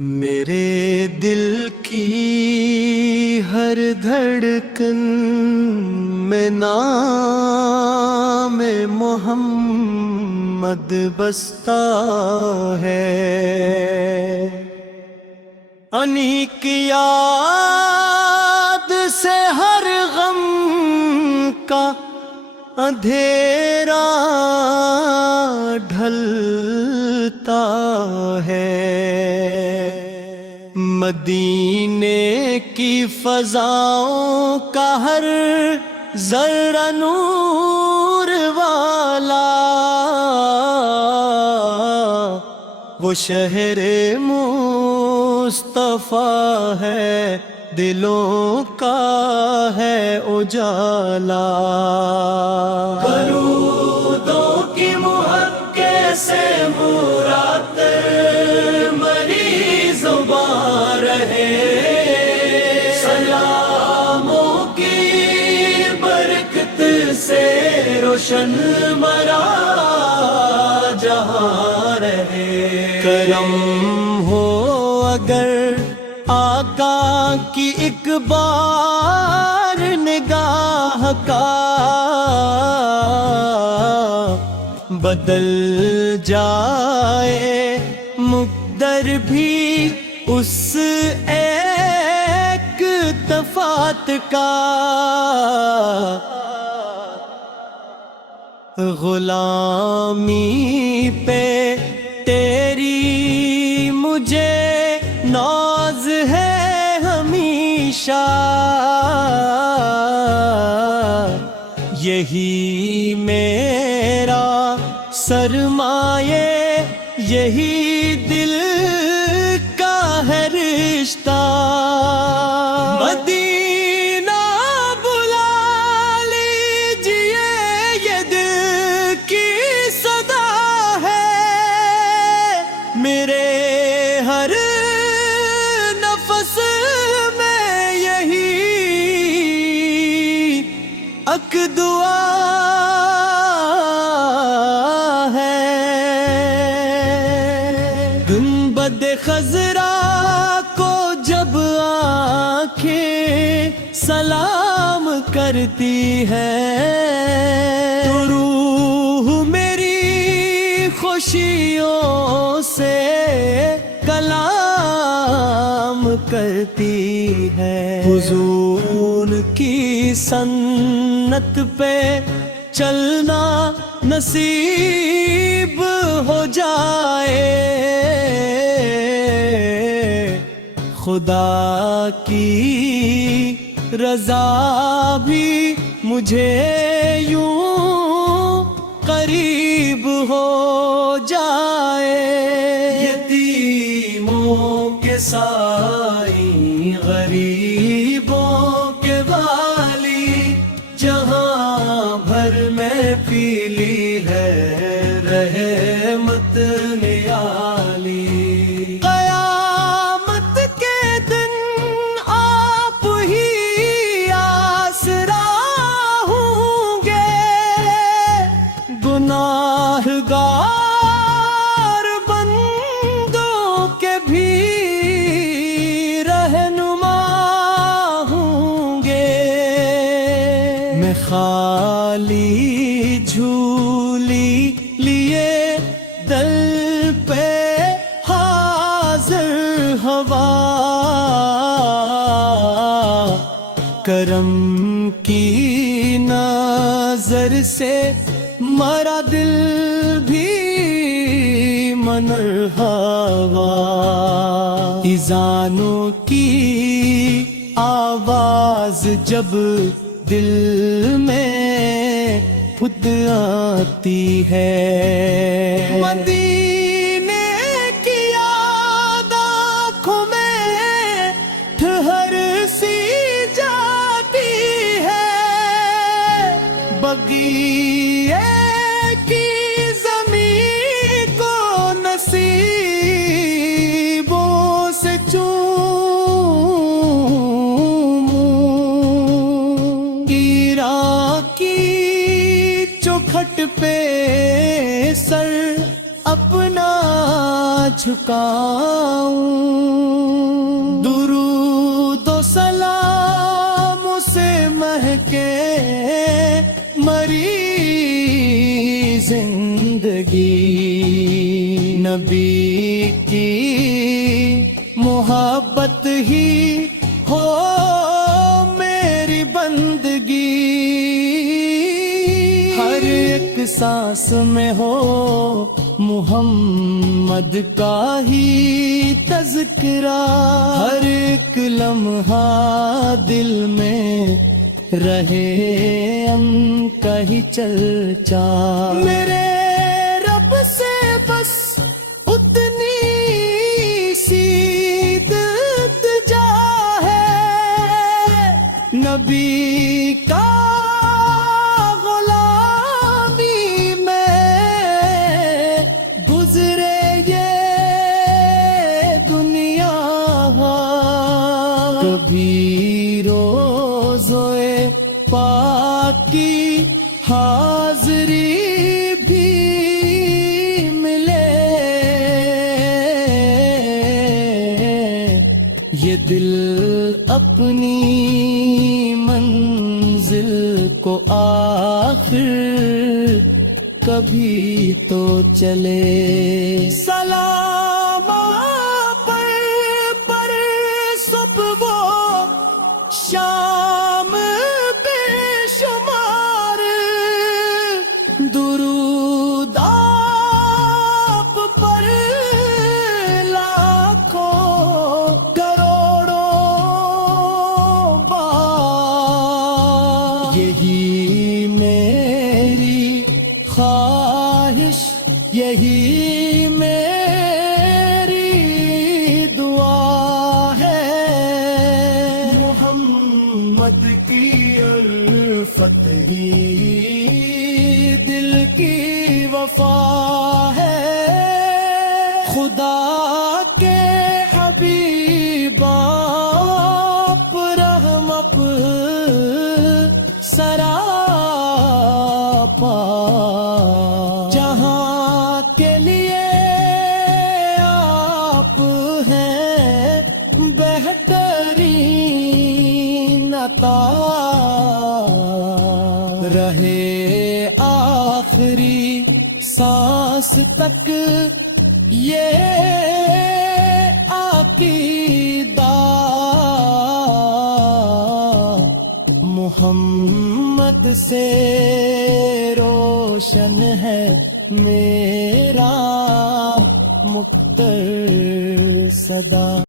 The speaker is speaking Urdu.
میرے دل کی ہر دھڑکن میں نام محمد بستا ہے، انہی کی یاد سے ہر غم کا اندھیرا ڈھلتا ہے۔ مدینے کی فضاؤں کا ہر ذرہ نور والا، وہ شہر مصطفیٰ ہے، دلوں کا ہے اجالا۔ درودوں کی محکے سے مراتر مری زبان رہے، سلاموں کی برکت سے روشن مرا جہاں رہے۔ کرم ہو اگر آقا کی ایک بار نگاہ کا، بدل جائے مقدر بھی اس ایک دفعت کا۔ غلامی پہ تیری مجھے ناز ہے ہمیشہ، یہی میرا سرمایہ، یہی دل کا ہے رشتہ۔ مدینہ بلا لیجئے، یہ دل کی صدا ہے، میرے ہر نفس میں یہی اک دعا ہے۔ گنبد خضرا کو جب آنکھیں سلام کرتی ہے، تو روح میری خوشیوں سے کلام کرتی ہے۔ حضور کی سنت پہ چلنا نصیب ہو جائے، خدا کی رضا بھی مجھے یوں قریب ہو جائے۔ یتیموں کے سائیں، غریبوں کے والی، جہاں بھر میں پیلی ہے رحمت نرالی۔ قیامت کے دن آپ ہی آسرا ہوں گے، گناہگار بندوں کے بھی رہنما ہوں گے۔ میں خالی جھولی لیے دل پہ حاضر ہوا، کرم کی نظر سے مرا دل بھی منرہوا۔ اذانوں کی آواز جب دل میں خود آتی ہے، مدینے کی یاد آنکھوں میں ٹھہر سی جاتی ہے، بقیے کی زمین کو نصیبوں سے چوموں، عراق کی چوکھٹ پہ سر اپنا جھکاؤں۔ نبی کی محبت ہی ہو میری بندگی، ہر ایک سانس میں ہو محمد کا ہی تذکرہ، ہر ایک لمحہ دل میں رہے ان کا ہی چرچا۔ میرے رب سے بس اتنی سی التجا ہے، نبی کا غلامی میں گزرے یہ دنیا، کبھی روزے پاک کی حاضری بھی ملے، یہ دل اپنی منزل کو آخر کبھی تو چلے۔ سلام پر صبح و شام بے شمار، درود آپ پر لاکھوں کروڑوں بار، یہی میری خواہش، یہی میری دعا ہے، محمد کی الفت ہی دل کی وفا ہے، خدا کے حبیب آپ رحم سراپا، جہاں کے لیے آپ ہیں بہترین عطا، رہے آخری سانس تک یہ عقیدہ، محمد سے روشن ہے میرا مقتدر صدا۔